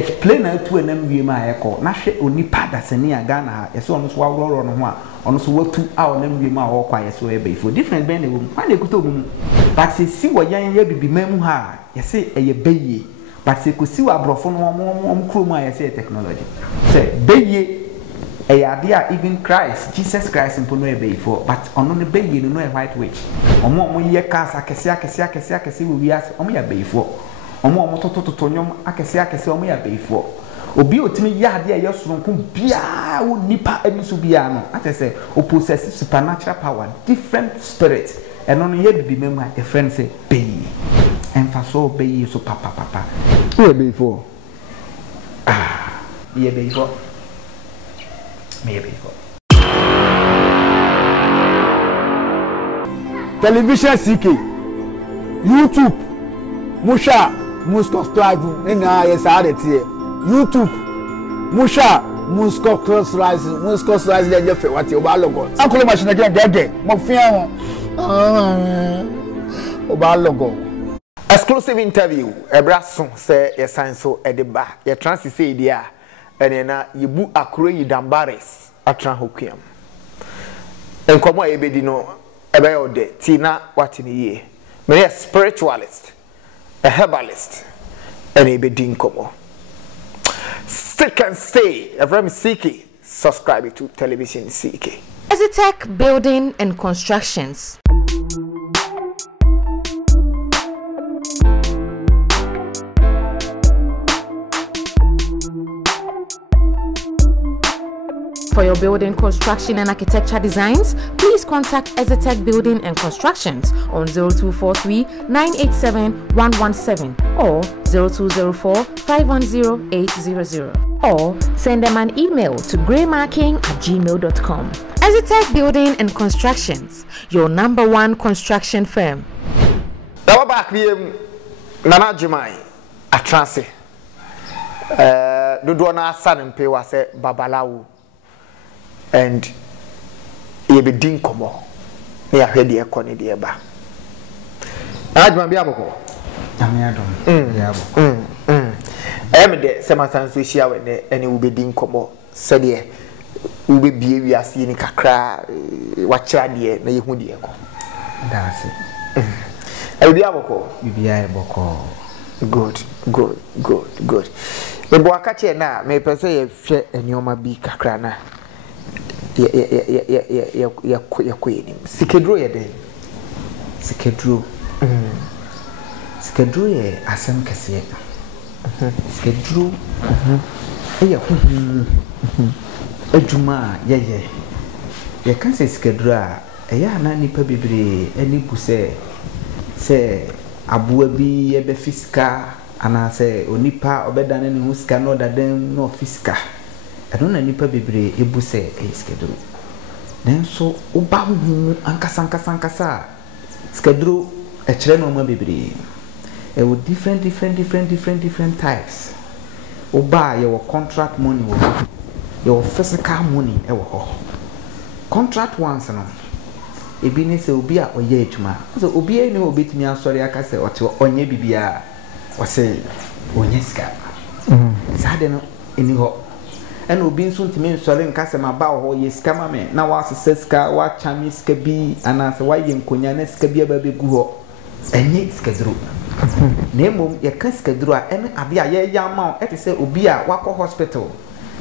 hwe plane na tu enam wie ma ayeko na hwe onipa dasani aga na yesi ono so waworo no ho a ono so watu a onam wie ma wo kwa yesi we be different ben na wo kwa na ekuto mu but se si wo yan ya bibima mu ha yesi eye beye but se ko si wa brofo no mo kro mu a yesi technology say beye ade a even Christ Jesus Christ mpo no ebe ifo but ono ne beye no e white witch omo ye cars akese we wiase omo ya be ifo omo tototo nyom akese omo ya be ifo obi otimi ya ade a yesoronko bia wo nipa eniso bia no atese o possess supernatural power different spirit eno no ye bibi memu a friend say beye emfaso beye so papa wo be ifo ye be ifo maybe for television CK YouTube musha subscribe na yes adete YouTube musha subscribe dey je fe wati o ba logo akole machine again dede mo fian ho o ba logo exclusive interview ebraso say yesan so edeba ye transi say dia enena yebu akro yi dambares atra hokuam enkomo ayebedi no ebe ode tina watini ye me a spiritualist a herbalist and ebedi nkomo stick and stay every CK subscribe to television CK Ezitech Building and Constructions. For your building construction and architecture designs, please contact Ezitech Building and Constructions on 0243 987 117 or 0204 510 800 or send them an email to greymarking@gmail.com. Ezitech Building and Constructions, your #1 construction firm. Now back Nana Jimai Atranse Dodo na asa ne mpe wa se babalawo and ye be din komo na ya hwede e kone de ba adwuma bia boko amiadom ya boko de sematan so hia we ne ene wo be din komo se de wo be bie wiase ni kakra wa kira de na ye hu de ko dase bia boko bia boko good ebo akache na me pese ye hwe enioma bi kakra na ya kweni sikedro ye den sikedro ye asem kese sikedro ya huhu adwuma ye kan se sikedro a ya na nipa bebre ani bu se abua bi ebe fisika ana se onipa obedane ne husika no daden no fisika eno na nipa bebre ebu se skedro nenso oba hu ankasa skedro e kire no ma bebre e wo different types oba ye wo contract money wo ye wo physical money e wo contract ones no ebi ne se obi a oye adwuma so obi e ne obetimi asori aka se ote onye bibia o se onye ska sade no eni ho ena obi nso ntimi nsori nka se maba ho ye ska mame na wa se ska wa chami ska bi ana se wa ye nkonya na ska bi aba begu ho enye ska duro na mom ye ka ska duro a ene ade a ye ya ma o se obi a wakọ hospital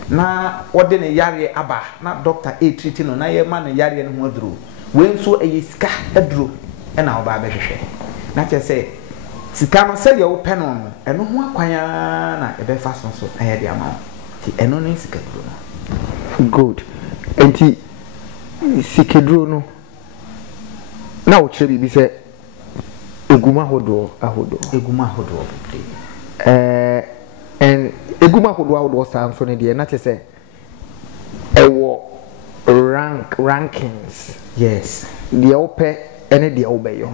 na wode ne yare aba na doctor e treat no na ye ma ne yare no ho duro when so a sika aduro ena oba behwehwe na che say sika no se de wo pɛ no eno ho akwanya na ebe fa so aye de ama ti eno ne sika duro no good enti sika duro no na wo kire bi se eguma hodo en eguma hodo san so ne de na che say ewo rankings. Yes. The ope any the obeyo.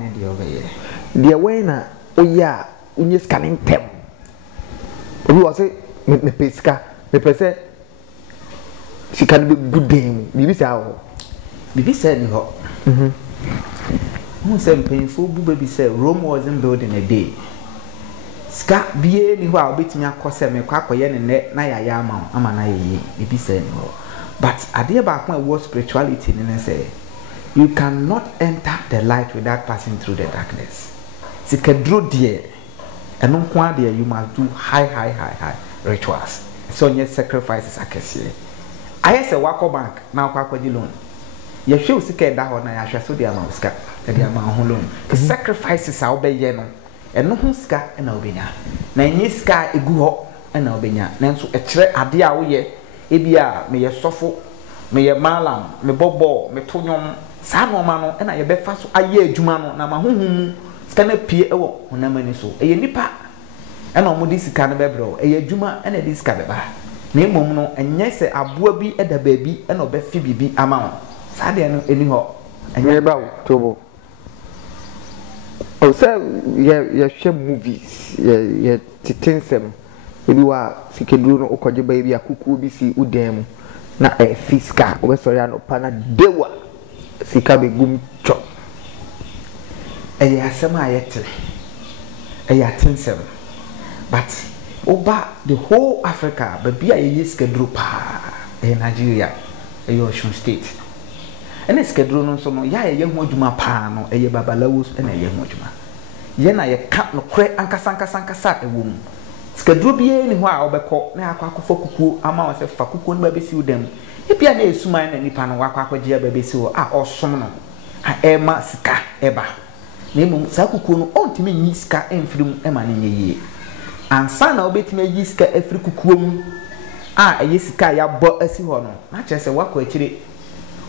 The way na oya unye scanning tem. Obi was say me pesca me pese she can be good game. Bibi say ho. Bibi say ni ho. Who say painful bu baby say Rome wasn't built in a day. ska bie ni ho a obetimi akose me kwa akoye ne na ya ama na ye ebi say ni ho but ade ba ko wo spirituality ni say you cannot enter the light without passing through the darkness sikadro de eno ko ade you must do high rituals so nye sacrifices akese ayese wako bank na akwaji loan ye hwe usika da ho na ya hwe so de ama usika de ama ho loan the sacrifices a obeye no eno ho sika na obenya na nyi sika egu ho na obenya nanso ekire ade a wo ye ebia me ye sofo me ye malam me bobo me tonyom saa no ma no na ye befa so aye adwuma no na mahohum sika na pie ewo honamani so eye nipa na omudi sika na bebro eye adwuma na di sika beba na emom no enye se aboa bi eda baabi na obefi bibi ama wo saa de no eni ho enye ba tobo o say ye share movies ye titensem ebi wa sikeduru no okoje ba bi akuku bi si udem na fiska obesori anopa na dewa sika begum cho eye asema ayete eye atensem but oba the whole Africa baby aye sikeduru pa Nigeria eye Osun state ene sikeduru no so no ya eye hu adwuma pa no eye babalawo ene eye hu adwuma ye na ye ka no kre ankasa ewom sikeduru bie ni ho a obekọ na akwa kukuo ama wo se fa kukuo no ba besi udem ebia na esuman na nipa no wakwaje ba besi wo a osom no a ema sika eba na emum sa kukuo no ontime nyi sika emfirim ema ne nyeye ansa na obetime yi sika afiri kukuo mu a eye sika ya bo asi ho no na che se wakọ akire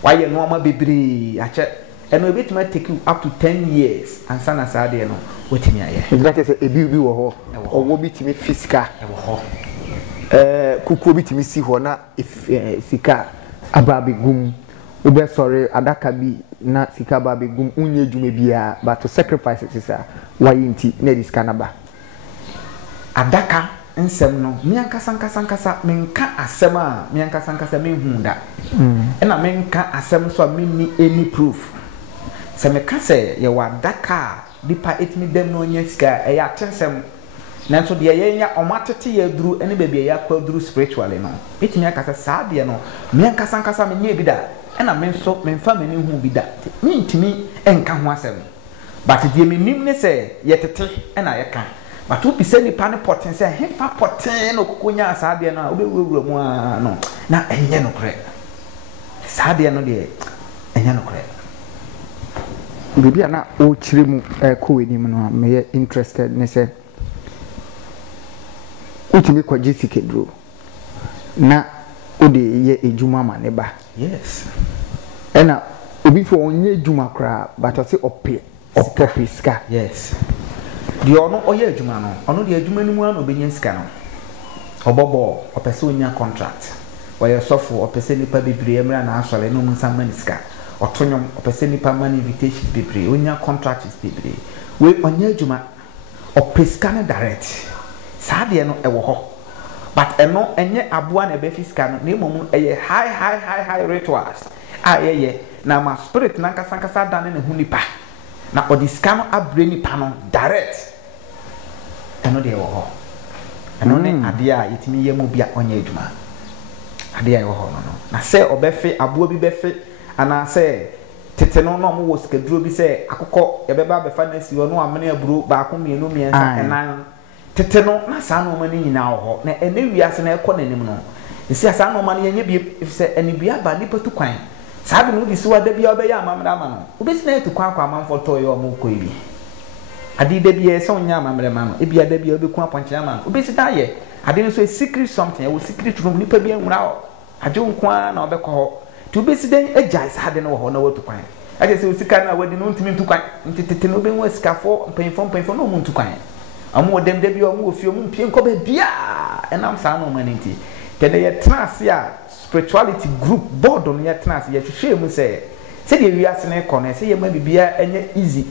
waye no ma bebre ache eno obetime take you up to 10 years ansa na sa de no wetimi aye na che se ebi wo ho owo bitime fiska ewo ho kukuo bitimi si ho na sika ababegum ube sorry adaka bi na sika ababegum unye dwuma bia but to sacrifice sisa wayinti na diska na ba adaka nsem no miankasa menka asem a miankasa menhunda ena menka asem so menni any proof se meka se ye wadaka dipa etimi dem no nya sika e ya tensem nanso de yenya omatete ya duru ene bebia ya kwa duru spiritually no etimi akasa saa de no miankasa menye bi da ena menso menfa meni hu bi da mintimi enka ho asem but de menim ne se yetete ena yeka but wo pise ni pane poten se hefa poten no kokonya saa de no obewura mu a no na enye no kre saa de no de enye no kre bibia na o chiremu ko enim no me interested ne se utimi kwa jisikedro na ode ye ejuma ma ne ba yes ena obi fo onye ejuma kra but o se ope ska yes di ono oye ejuma no ono di ejuma ni mu an obenye ska no obobo opese onya contract waye sofo opese nipa bibiri emra na asole no mu samani ska otonyom opese nipa man invitation bibiri onya contract is bibiri we onye ejuma opeska na direct saade no ewo ho but eno enye aboa na be fiska no na emom eye high rituals ayeye na ma spirit na nkasa dan na hu nipa na odiska no abre nipa no direct eno de ewo ho eno ne ade a yetimi yemu bia onye adwuma ade a ewo ho no na se obefe aboa bi befe ana se tete no no mo wo sikaduro bi se akokọ yebeba befa na si no amene aburo ba ko mienu miensa enan tete no na saa no mani nyina ho na ene wiase na ekọ nanim no esi asa no mani yenye bi se ene bia ba nipa tu kwan saa bi no di siwa da bia obeya amamra ma no obesi na etu kwan kwa amamfo to yo mo ko ibi adi da bia se onya amamra ma no e bia da bia obeku aponche ma no obesi da ye adi no so a secret something a secret room nipa bia nwura ho ajo nkwa na obekọ ho to obesi den ejai saa de no ho na watu kwan aje se osika na wadi no ntimi ntu kwan ntete no be nwa sikafo mpanyfo no mu ntu kwan amu dem de bi o mu ofio mu mpie nko ba bia enam saa no maniti tede ye trance a spirituality group board on ye trance ye hwehwe mu se de wiase ne ko na se ye ma bibia enye easy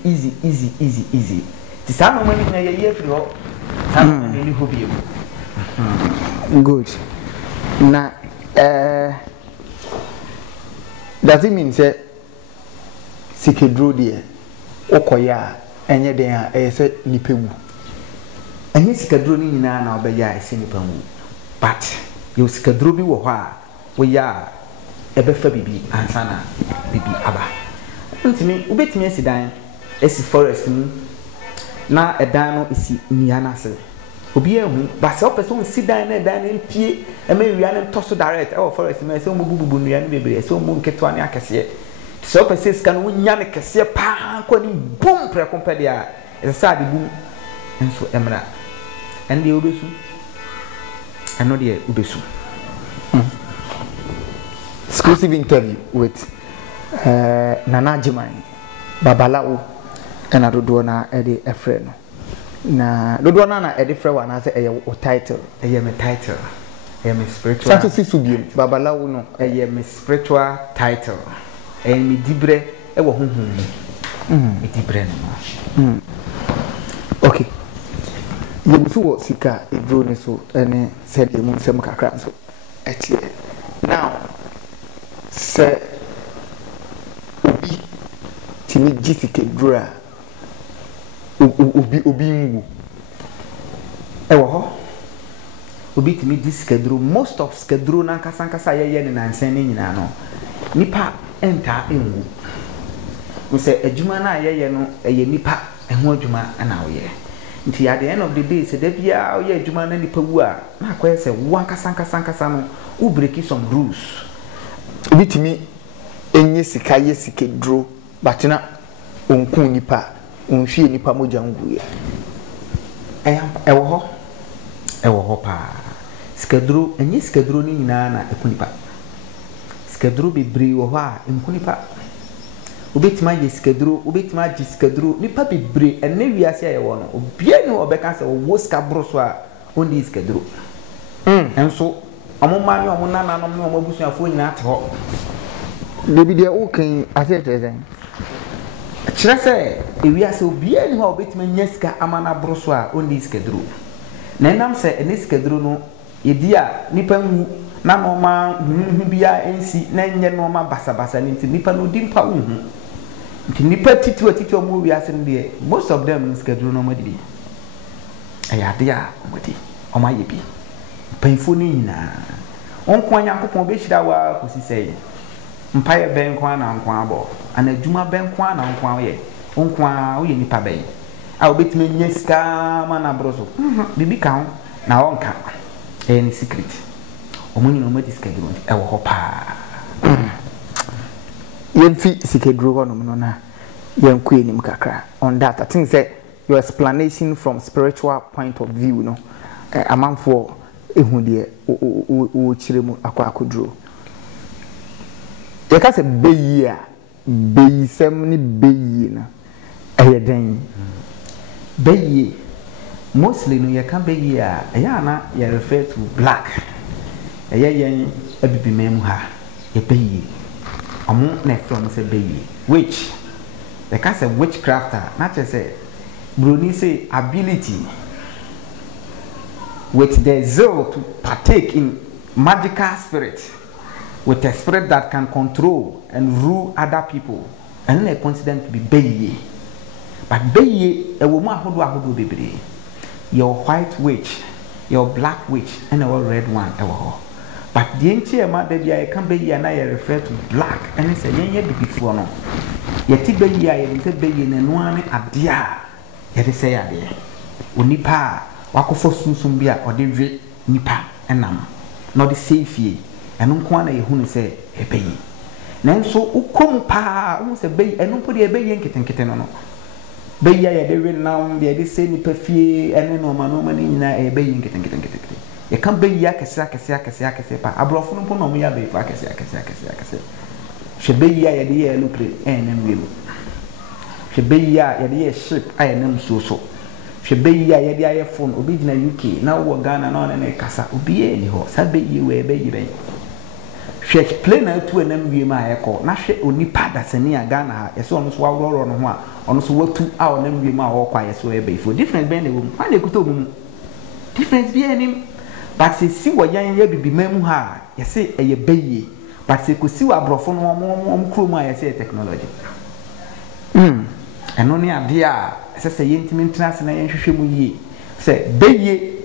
ti saa no mani na ye free ho saa no ni ho bi good na does it mean say sikedro de okoya enye den a ese nipewu ɛnyɛ sikaduro ni nyinaa na ɔbɛyɛ a ɛsɛ nipa mu but yɛ sikaduro bi wɔ hɔ a wɔyɛ a ɛbɛfa bibi ansa na bibi aba ntumi wobɛtumi asi dan asi forest mu na ɛdan no esi nnua n'ase obi ehu ba sɛ ɔpɛ sɛ ɔnsi dan na ɛdan no mpie ɛma nnua no ntɔ so direct ɛwɔ forest mu ɛsɛ ɔmo bububu nnua no bebree ɛsɛ ɔmo nketewa ne akɛseɛ sɛ ɔpɛ sɛ sika no wonya ne kɛseɛ paa kɔ ne bum prɛko pɛ deɛ a ɛsɛ sɛ ade bum nso ɛmra ɛno deɛ wobɛsu ɛno deɛ wobɛsu exclusive interview with Nana Jiman Babalawo ɛna dodoɔ na ɛde ɛfrɛ no na dodoɔ na ɛde frɛ wa na sɛ ɛyɛ o title ɛyɛ me title ɛyɛ me spiritual santo si subiem Babalawo no ɛyɛ me spiritual title ɛyɛ me dibre ɛwɔ honhom me dibre no okay yebusu wɔ sika edro ne so ɛne sɛ de mu nsɛm kakra nso ɛtie now sɛ obi timi gye sika edro a obi ngu ɛwɔ hɔ obi timi gye sika edro most of sika edro na nkasa yɛyɛ ne nansan ne nyinaa no nipa enta engu sɛ adwuma na yɛyɛ no ɛyɛ nipa ɛho adwuma ana woyɛ nti at the end of the day sɛ da bia woyɛ adwuma na nipa wu a na akɔyɛ sɛ wo ankasa no wo break some rules obi timi enye sika yɛ sika edro batena onkun nipa onhwie nipa mogya nguye ɛwɔ hɔ paa skadro enye skadro ni nyinaa na ekunipa skadro bebree wɔ hɔ a enkunipa obetima yɛ skadro obetima agye skadro nipa bebree ene wiase a yɛwɔ no obia ni obɛka sɛ wo ska bro so a ondi skadro enso amoma ne ɔmo nananom ne ɔmo abusuafo nyinaa te hɔ debi de o kan asetresen kyerɛ sɛ ewiase obia ni hɔ obetima nya ska amana bro so a ondi skadro na nam sɛ ene skadro no yedi a nipa nwu na noma bia ensi na nye noma basa ni nipa no di mpa hu nti nipa titi omo wiase no de most of them skadro no madi ayade a omadi omaye bi panfo ni nyina onko anyankopon be hyira wa kosi sɛ mpaye ben kwa na nko abo anadwuma ben kwa na nko aye onko a wo ye nipa ben a obetime nya ska ma na broso bibi ka ho na wonka any secret omuni no madi skadro ɛwɔ hɔ paa yemfi sikadro hɔ no no na yenku enim kakra on that I think say your explanation from spiritual point of view no amanfo ehu de o kyire mu akodro yeka se beyi a beyisem ni beyi na ɛyɛ den beyi mostly no yeka beyi a ɛyɛ na you refer to black ɛyɛ yɛn abibimam ha yɛbɛyi ɔmo na from say beyi which the case of witchcraft not just say bruni say ability with the zeal to partake in magical spirit with a spirit that can control and rule other people and they consider to be beyi but beyi a woman ahodo bebre your white witch your black witch and our red one but the entire matter I can be and I refer to black and it's a yenye before no yeti be ya yeti be ye na no ane adia yeti say ade onipa wakofo sunsun bia ode we nipa enam na ode safie eno nko na ye hunu say ebeyi nanso ukom pa hu say be eno po de ebeyi nketenkete no be ya ye de we nam de say nipa fie ene no ma ni nyina ebeyi nketenkete ye kan be ya kese pa abrofo no po no mo ya be fa kese shebeya ya de ye lupre enem welu shebeya ya de ye ship ayenem so shebeya ya de aye phone obi gina UK na wo Ghana na na kasa obi e ni ho sabeyi we beyi ben hwe plane na tu enem wie ma ayeko na hwe onipa dasani a Ghana ha yeso ono so awroro no ho a ono so watu a onem wie ma wo kwa yeso e beyi for difference ben ne wo ma na ekuto mu difference bi enim but se si wo yan ya bibimam ha yese eye beyi but se kosi wa brofo no om krom a yese technology eno ne ade a sese yentimi ntenase na yenhwehwe mu yie say beye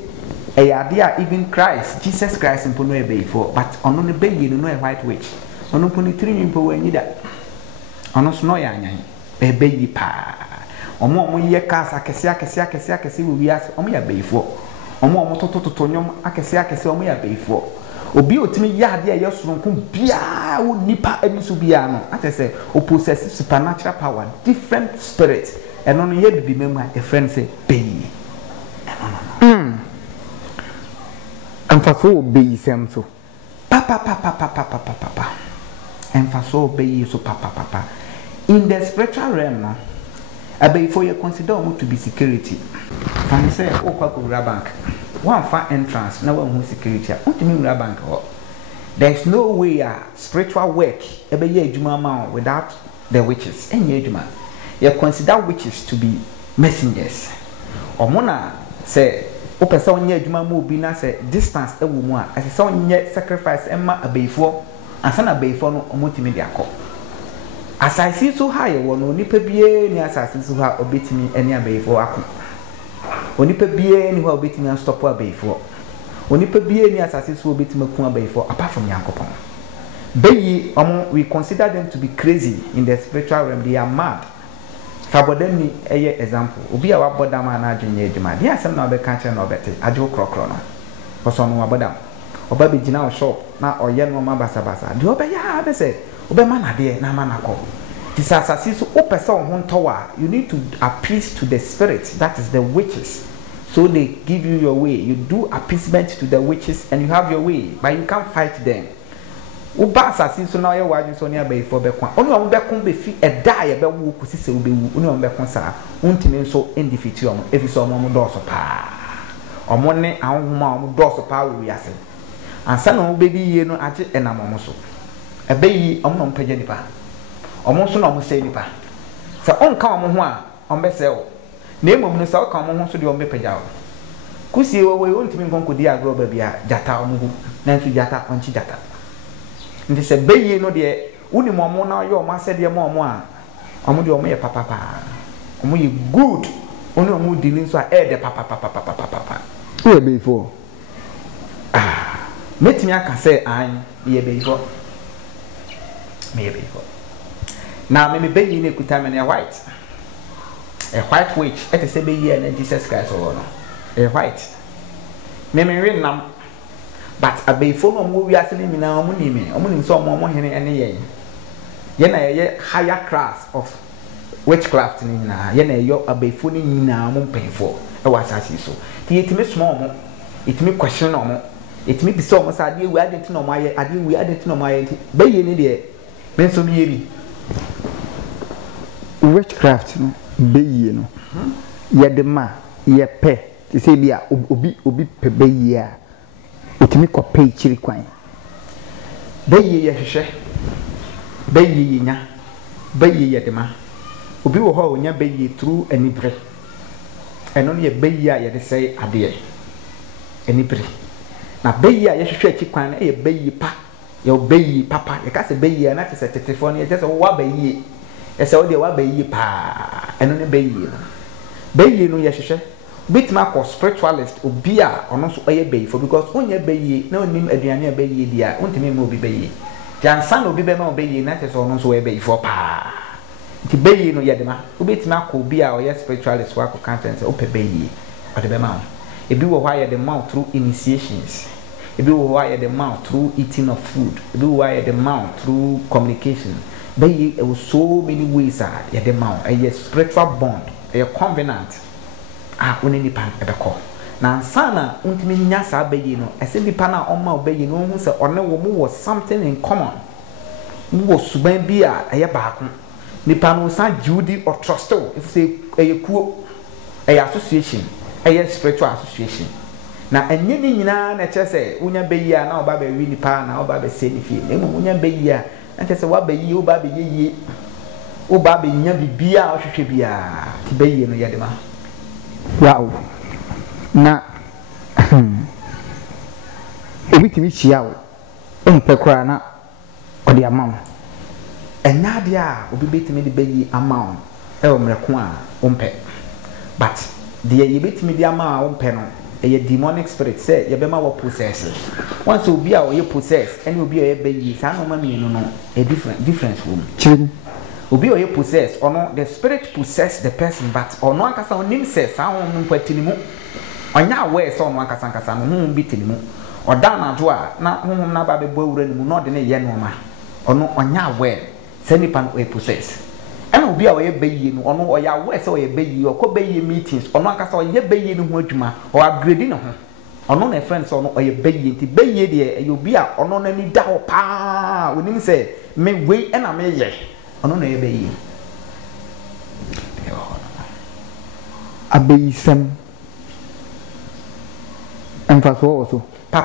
a idea even Christ Jesus Christ in Puno before but on the beye no a white witch on puni 3 mpo wanyi da ono so no ya anyan e beye pa omo ye kasa akese wo wiase omo ya beyefo omo tototo nyom akese omo ya beyefo obi otimi ya ade ye soronko bia wo nipa eniso bia no atese o possess supernatural power different spirit eno no ye bibi memu a friend say beye Emfaso beye sem so papa emfaso beye so papa in the spiritual realm no abey for you consider them to be security fan say okwa ko bank one fa entrance na one security ontimi ura bank there's no way spiritual work ebe ye adwuma ma without the witches enye adwuma you consider witches to be messengers omona say opesa onye adwuma ma obi na say distance ewo mu a say onye sacrifice emma abeyfo asana abeyfo no omotimi de akọ asasi so high wono nipa bie ni asasi so ha obetimi eni abeyfo akọ onipa bie ni ho obetimi stop abeyfo onipa bie ni asasi so obetimi ku abeyfo apart from yankopon beyi we consider them to be crazy in the spiritual realm. They are mad. Fabodem ni eye example obi a wabodam na adwenye adwuma dia asem na obeka kire na obete adwo krokro no boso no wabodam oba be gina o shop na oye no ma basa de obeya be se obema na de na ma na ko disasasi so opesa ho ntowa you need to appease to the spirit, that is the witches, so they give you your way. You do appeasement to the witches and you have your way, but you can't fight them. Uba asasi so na ye waju so ne abeyfo be kwa onu am be kon be fi eda ye be wo kusi se obewu onu am be kon sa untimi so indifiti om efiso om do so pa omo ne ahoma om do so pa wi ase ansa na obedi ye no age enamom so ebeyi om no mpaje nipa om so na om se nipa sa onka om ho a om be se o na emom no sa oka om ho so de om be paja o kusi wo we untimi kon kodi agro ba bia jata om hu na nsu jata onchi jata ndi se beye no de uni momo na yo ma se de momo a omo de omo ye papa omo ye good oni omo di ni so a de papa o before metimi aka se an ye before me before na me beye ni ekuta me na white a white witch et se beye na Jesus Christ o no a white me read nam. But a bayfo no mo wi asene nyina omo ni me omo ni so omo hene ene ye na ye higher class of witchcraft ni nyina ye na yo abayfo ni nyina omo mpefo e wasasi so ti yetime small omo yetime question omo yetime bi so omo sa ade wi ade tin omo aye ade wi ade tin omo aye baye ni de me so mi ye bi witchcraft no baye no ye de ma ye pe ti se bi a obi pe baye a otimi kope chiri kwan bayi ye hwehwe bayi nya bayi ye dema obi wo ho onya bayi through anibre eno ne ye bayi a ye de sei ade anibre na bayi a ye hwehwe chi kwan na ye bayi pa ye bayi papa ye ka se bayi na se tetefo ne ye se wa bayi ye se wo de wa bayi pa eno ne bayi no ye hwehwe bitima ko spiritualist obi a ono so oye bayi for because onye bayi na onim aduane bayi dia ontime ma obi bayi jansa na obi be ma obi na te so ono so oye bayi for pa ti bayi no yedema obitima ko obi a oye spiritualist wa ko content ope bayi ode be ma ebi wo why the mouth through initiations, ebi wo why the mouth through eating of food, ebi wo why the mouth through communication. Bayi so many ways are the mouth a spiritual bond a covenant uni nipa ebeko na sana untimi nya sa bayi no ese nipa na oma bayi no hu se one wo mu was something in common wo suban bi a eye baako nipa no sa Judy or trusto if say eye kuo eye association eye spiritual association na enye ni nyina na che se unya bayi a na oba ba wi nipa na oba ba se ni fie na mu unya bayi a na che se wa bayi oba ba yeye oba ba nya bibia a hwehwe bia ti bayi no yede ma. Wow. Na obitimi chia wo ompe kra na odi amam enya dia obi betimi de bayi amam e omreko a ompe but de ye betimi dia ma wo pɛ no a demonic spirit say ye be ma wo possess once obi a wo possess and obi a ye be yi sa no ma mi no a difference wo Chim. obi a ye possess ono the spirit possess the person but ono ankasa onim say sa ho no patini mu onya aware say ono ankasa no hu bi tini mu oda na do a na hu na ba be bo awura ni mu no de ne ye no ma ono onya aware say nipa no e possess and obi a wo ye beyi no ono o ya we say o ye beyi o ko beyi meetings ono akasa o ye beyi no ho adwuma o upgrade no ho ono na friends ono o ye beyi nti beyi de e obi a ono na ni da ho pa onim say me we na me ye ono na ye beyi Abeyisem. Emfa so also. Pa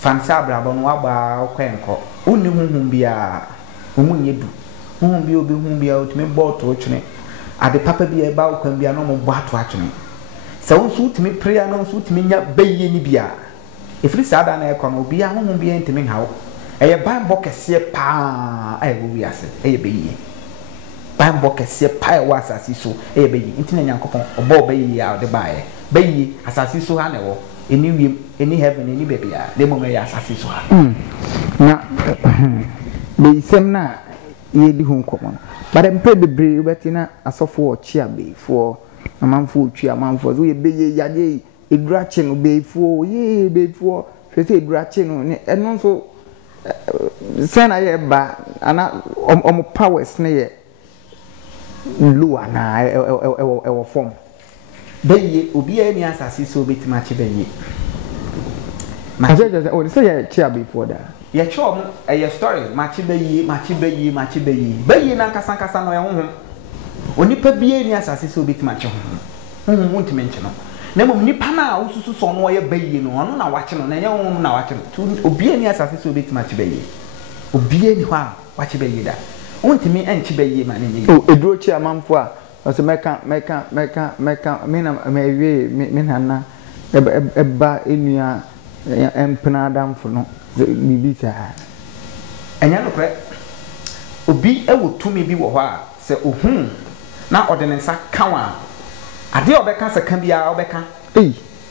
fansa brabo no aba okwenko uni huhum bia omunye du huhum bia obi huhum bia otime boto otwene ade papa bia ba okwan bia no mo boato atwene se wonso utime prayer no wonso utime nya baye ni bia efiri sada na ekono bia huhum bia ntime hawo eye Bible kese pa ai wo wiase eye baye Bible kese pa e wa asasi so eye baye ntina nyankopon obo baye ya de baye baye asasi so ha na wo any heaven any baby the moment ya asasi so ha Na beyisem na ye di hu nkomo but empe bebre ubeti na asofo ochi abefo amanfo otwi amanfo so ye beye yade edurache no befo ye befo fese edurache no ne eno so sen na ye ba ana om powers ne ye low na e form beye obi ani asasi so betima che beye ma je o say ye chia before that ye cho a story machi beye beye na nkasa no ye ho onipa bi ani asasi so betima che ho ntime nche no na mom nipa na ususu so no ye beye no ono na wache no na ye ho na wache no obi ani asasi so betima che beye obi ani ho a wache beye da ntime enche beye ma ne ye o eduro chia amanfo a so meka me nana eba enua empena adamfo no bibita enya no kre obi ewo tumi bi wo ho a se ohun na ordinance kawa ade obeka se kan bia obeka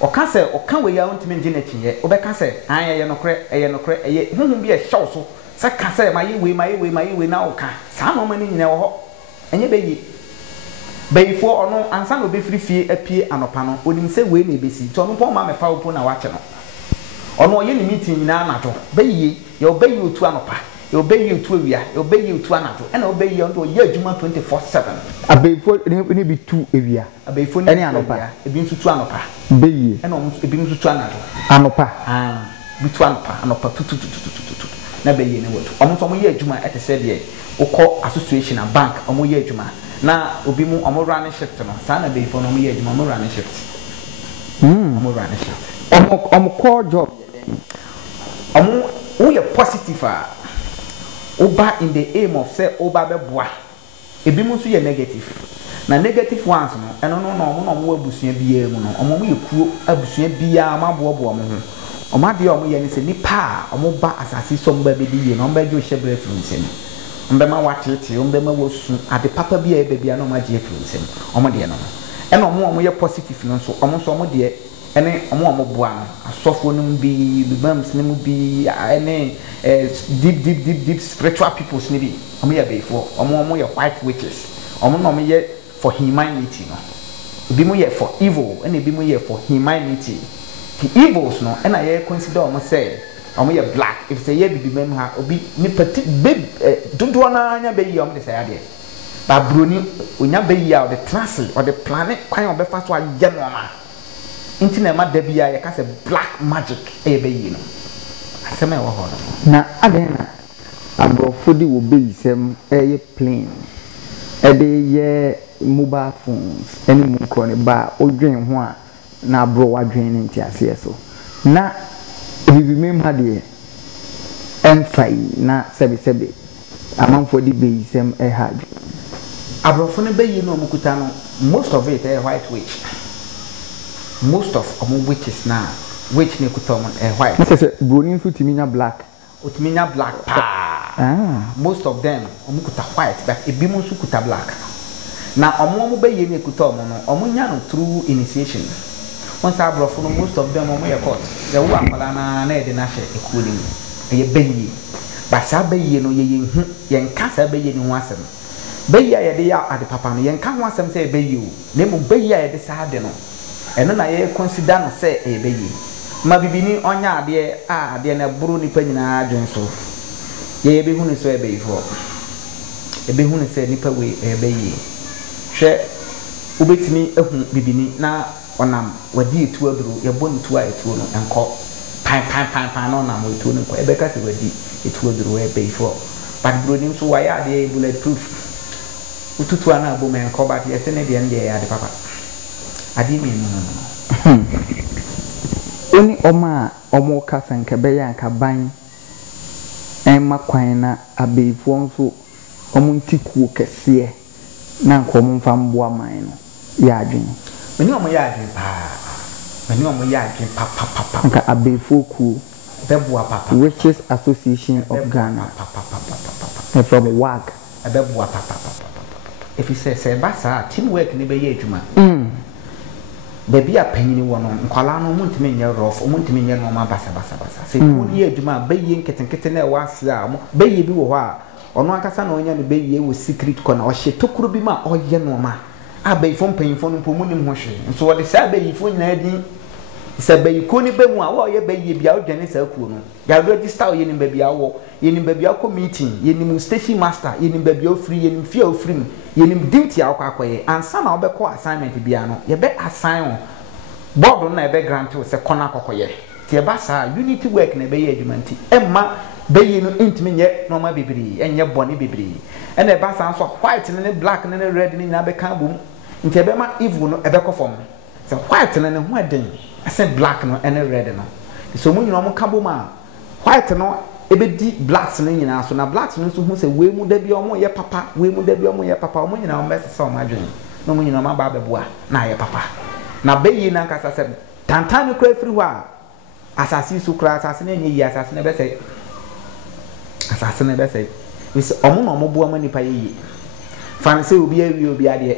oka se oka we ya ntimi nje na chiye obeka se an ye no kre eye huhun bi e hyew so se ka se maye we na oka sa no mani nyina wo ho enye beyi Bayfo ono ansa no be frifie apie anopa no onim se we na ebesi to no pon ma me fa opo na wache no ono ye ni meeting nyina na to bayi ye obayi otu anopa ye obayi otu awia ye obayi otu anato e na obayi ndo ye adwuma 24/7 abayfo ni bi tu awia abayfo ni anopa ebi nsu tu anopa bayi e na ebi nsu tu anato anopa bi tu anopa tu na bayi ne wotu omo so mo ye adwuma e te se de ukọ association na bank omo ye adwuma na obi mu omo running shift no sa na bayfo no mo ye adwuma omo running shift omo running shift omo core job omo we positive oba in the aim of say oba beboa ebi mu so ye negative na negative ones no eno no omo abusua biya mu no omo ye kuo abusua biya maboabo omo ho omo ade omo ye ni se nipa omo ba asasi so mba bedi ye no mba jo hye bref nsem mbema watete mbema wosu ade papa bia ebe bia no ma je free nsem omo de no ena omo ye positive no so omo de ene omo boa no asofo no bi bibams no bi ene deep spiritual people ni bi omo ye before omo ye white witches omo ye for humanity no bi mo ye for evil ene bi mo ye for humanity the evils no ena ye consider omo say omo ye black if say ye bibi mem ha obi ni petit big dodo na anya be yi omo de say ade ba broni onya be yi a the translate or the planet kwan obefa so aye no ma intina ma da bia ye ka say black magic e be yi no asema e wo ho no na ade na abrofo di wo be yisem e plane e de ye mobile phones eni mu ko ne ba odwen ho a na abro wadwen ne ntiase so na bibi mem ha de enfai na sebe amanfo di be yisem e ha abrofo ne be yi no mukuta no most of it white witch most of witches na witch ne kuta mo white na se broni nso timinya black otiminya black pa most of them omu kuta white but ebi mo nso kuta black na omo be ye ne kuta omo no omo nya no through initiation once abrofo no most of them omo ye court the wo akwala na e de na hye ekuoli ye beyi but sa beyi no ye hu ye nka sa beyi ni ho asem beyi a ye de ya ade papa no ye nka ho asem say beyi o na mo beyi a ye de sa ade no eno na ye consider no say e beyi ma bibini onya ade na buru nipa nyina adwen so ye be hu ni so e beyi fo e be hu ni say nipa we e beyi hwe ubetimi ehu bibini na onam wadi etu aduru ye bo ntu a etu no enko pan no na mo etu no enko e be ka se wadi etu aduru e beyi fo but brodim so wa ya de bulletproof ututu ana bo men ko ba de se ne de nde ya de papa adi mi no oni omo kasa nka be ya nka ban enma kwan na abeifo nso omo ntikuo kese na nko omo mfa mboa man no ya adwen meni omo ya adwen pa nka abeifo ku beboa papa Witches Association of Ghana from WAG beboa papa if you say basa teamwork ni be ye adwuma baby a penny one nkwala no muntime nye rough muntime nye no ma basa se ko ye adwuma be ye nketenkete na wase a be ye bi wo ho a ono akasa na onya no be ye wo secret corner o hye tokuro bi ma oye no ma a be fo mpanfo no pomunim ho hwe nso wo de sa be yifo nyina di se be yiko ni be mu a wo ye be ye bia odwane sa kuo no ya register ye ni be bia wo ye ni be bia ko meeting ye ni station master ye ni be bia free ye ni fia free ye ni duty a akoye ansa na obekọ assignment bia no ye be assign board na be grant we se kona akoye tie ba sa unity work na be ye adwumanti emma be ye no intimi nye normal bibiri enye bone bibiri ena e ba sa so white ne black ne red ne na be kan bom nti e be ma evil no e be kofom se white ne ho aden ase black no ene red no so mu nyina mo ka bom a white no ebedi blacks ne nyina so na blacks no so hu se we mu da bi omo ye papa we mu da bi omo ye papa omo nyina omo se so ma dwen no mu nyina ma ba beboa na ye papa na beyi na nkasa se tantan kra free ho a asasi su kra asasi na enye yi asasi na be se wis omo no omo boa manipa yi fan se obi awi obi ade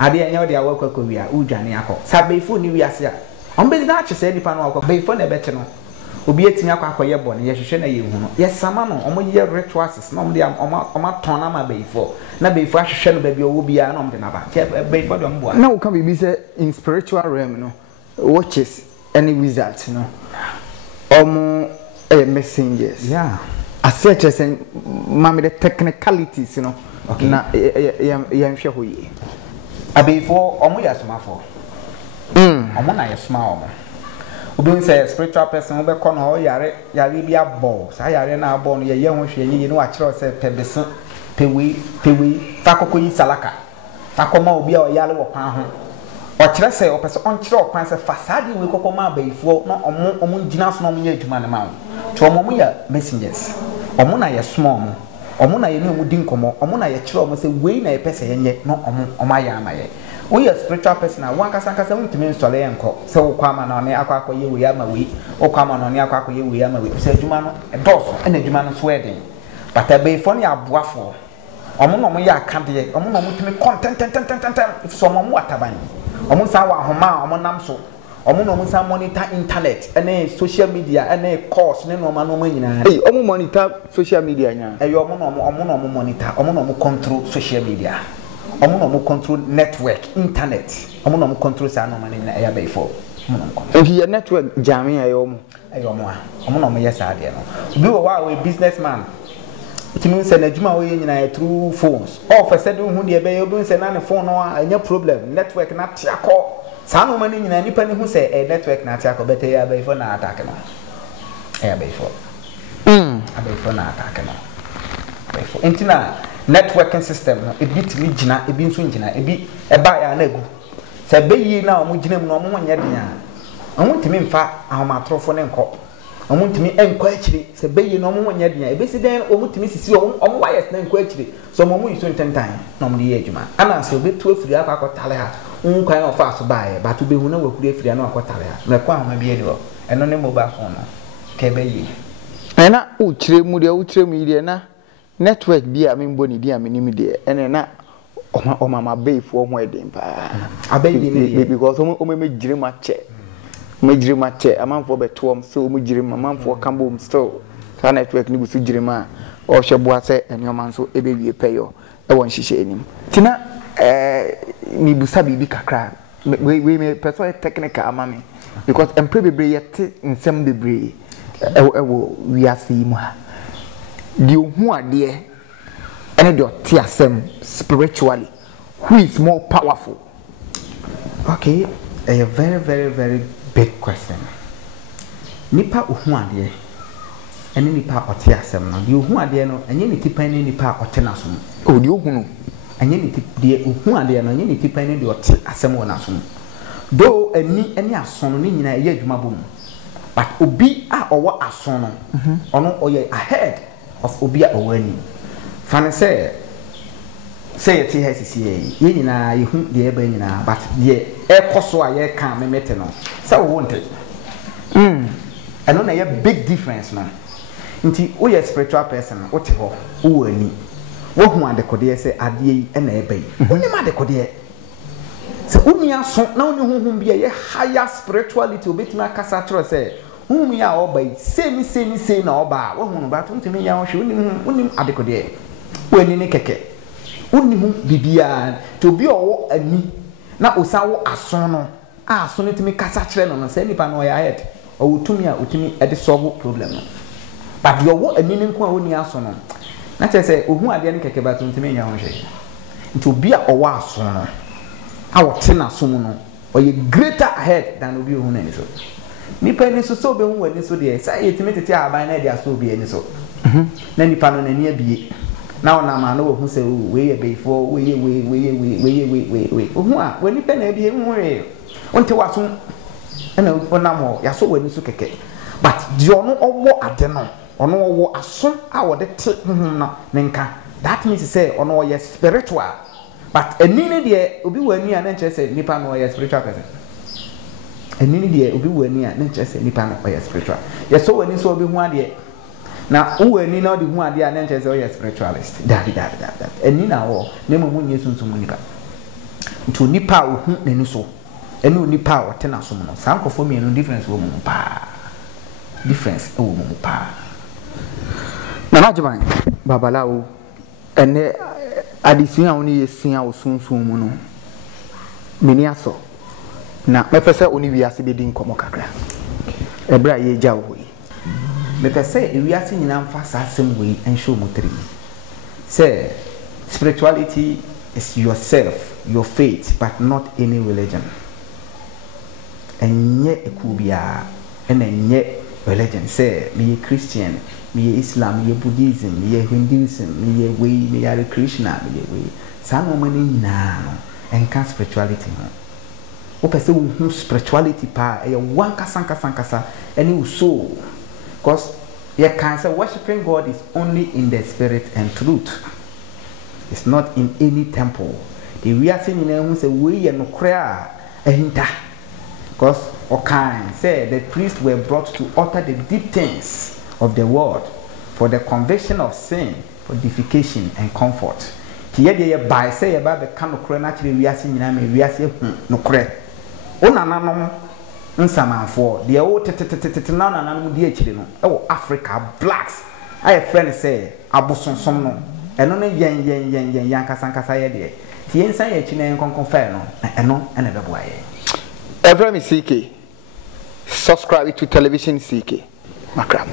enye ode awakwa wi a udwane akọ sabefo ni wi ase a omo be na achese nipa no akọ befo na bete no obi etinya akoye bone ye hwehwe na ye hu no ye sama no omo ye rituals na omo de omo ton na ma beifo na beifo ahwehwe no ba bi owo bia na omo de na ba beifo do mbo na wo kan bibi say in spiritual realm no witches any wizards no omo messengers asset sen mame the technicalities no na ye nhwe ho ye abeifo omo ya somafo omo na ye soma omo obi say spiritual person be ko no yare bi abo sa yare na abo no ye ho hwe ye no wa kire say pebeso pewi fakoko yi salaka fakoma obi a yare wo kwan ho o kire say o person on kire o kwan say fasade we kokoma abaifo no omo ngina so no omo nya adwuma ne ma to omo ya messengers omo na ye small omo na ye no omo din komo omo na ye kire omo say we na ye pese ye no omo aya amaye we a spiritual person na wan kasa wintimi installe enko se wo kwama na ne akwakoye we ama we wo kwama na ne akwakoye we ama we se adwuma no edoso ena adwuma no so eden but abeifo ne aboafo omo no mo ya akade omo no mo timi content if so mo ataban omo sa wa homa omo nam so omo no mo sa monitor internet ene social media ene course ne no ma no nyina omo monitor social media nya omo no mo monitor omo no mo control social media omo no mo control network internet omo no mo control sa no ma na ya beifo omo no mo control if your network jamming ayo omo no mo yes ade no bi wo wa we businessman it means say na juma we nyina through phones all for said hu de be obi say na ne phone no anya problem network na tiako sa no ma nyina nipa ne hu say network na tiako bete ya beifo na attack no ya beifo abeifo na attack no beifo entina networking system no ebit mi gina ebi nso gina ebi eba ya na egu se beyi na omo gina mu no omo nya den a omo ntimi mfa ahomatrofo ne nko omo ntimi enko akiri se beyi na omo nya den a ebesi den omo ntimi sisi omo wires na enko akiri so omo yiso ntentan na omo ye adwuma ana se obetu afiri akotale ha nkwan ofa so baaye batu behu na wakuri afiri na akotale ha na kwa ahoma bi edi ho eno ne mobile phone no ke beyi na uchire mu de na network bi a membo ni di a menim de ene na o mama bay for ho eden pa abayi ni because o me jire ma che amanfo betom so o mu jire amanfo kambom still ka network ni busu jire ma o hwe boa se enyoman so ebewie peyo e won hihye enim tina ni busa bibi kakra we me person technical amame because empre bebre yete nsem bebre ewo wiase mu ha di ohu ade ene de ote asem spiritually who is more powerful? Okay, a very very very big question. Nipa ohu ade ene nipa ote asem no di ohu ade no enye ni tipa ene nipa ote naso o di ohu no enye ni tipa de ohu ade no enye ni tipa ene de ote asem wo naso do ani ene aso no ni nyina eye adwuma bom but obi a owo aso no ono oye ahead of obi a owo ani fane say yeti hsisi ye nyina yehu de eba nyina but ye ekoso a ye kan memete no say wo wonte eno na ye big difference no nti wo ye spiritual person wo te ho wo ani wo hu adekode say ade yi na eba yi woni ma adekode se uni aso na uni honhom bia ye higher spirituality obetima akasa tro say honhom ya oba yi semi na oba wo hu no ba tuntumi ya wo hwe uni adekode wani ne keke uni hu bibia to bi owo ani na osawo aso no aso no timi kasa kire no say nipa no ya head owutumi a otumi e de solve problem no but yo wo ani ne nko a oni aso no na che say ohu ade ne keke ba tuntumi ya wo hwe nti obi a owo aso no a wote na so no oye greater ahead than obi ohu na ni so nipa ni so be hu wani so de say yetimi tete aban na de aso obi ani so na nipa no na ni abie now na ma no wo hu se we before we ohu a wani pe na bie hu we onte waso na onamo ya so wani so keke but di ono owo ade no ono owo aso a wo de te hu na nka that means say ono ye spiritual but enini de obi wani a na nche say nipa no ye spiritual person enini de obi wani a na nche say nipa no ye spiritual ye so wani so obi hu ade na uweni na odi hu ade a na nche say oye spiritualist that eni na wo na mu nye sunsun nipa nto nipa ohu nani so eni nipa o te na so no sankofo mi no difference wo mu pa difference wo mu pa na majiban babalawo ene adisia oni yesia wo sunsun mu no meni aso na mepese oni wiase be di nkomo kakra ebra ye ja wo me say ewiase nyina mfa sasem we enhwe omotri say spirituality is yourself, your faith, but not any religion. Enye ekubia enye religion say me Christian, me Islam, me Buddhism, me Hinduism, me way, me are Krishna, me way. Some woman na enka spirituality no. O pese wo spirituality pa e one kasa any so. Because you can say worshiping God is only in the spirit and truth. It's not in any temple. The we are saying who say we no cry a hinta. Because Okan said the priests were brought to utter the deep things of the word for the conviction of sin, for edification and comfort. Here they by say about the kind of cry naturally we are saying we are saying no cry. Onananom nsamanfo de o tetetetetena na nanom de akire no e wo Africa blacks aye friend say abosonsom no eno ne yen yankasankasa ye de tie nsan ye akine nkonkon fa no eno ene bebo aye every CK subscribe to television CK makram.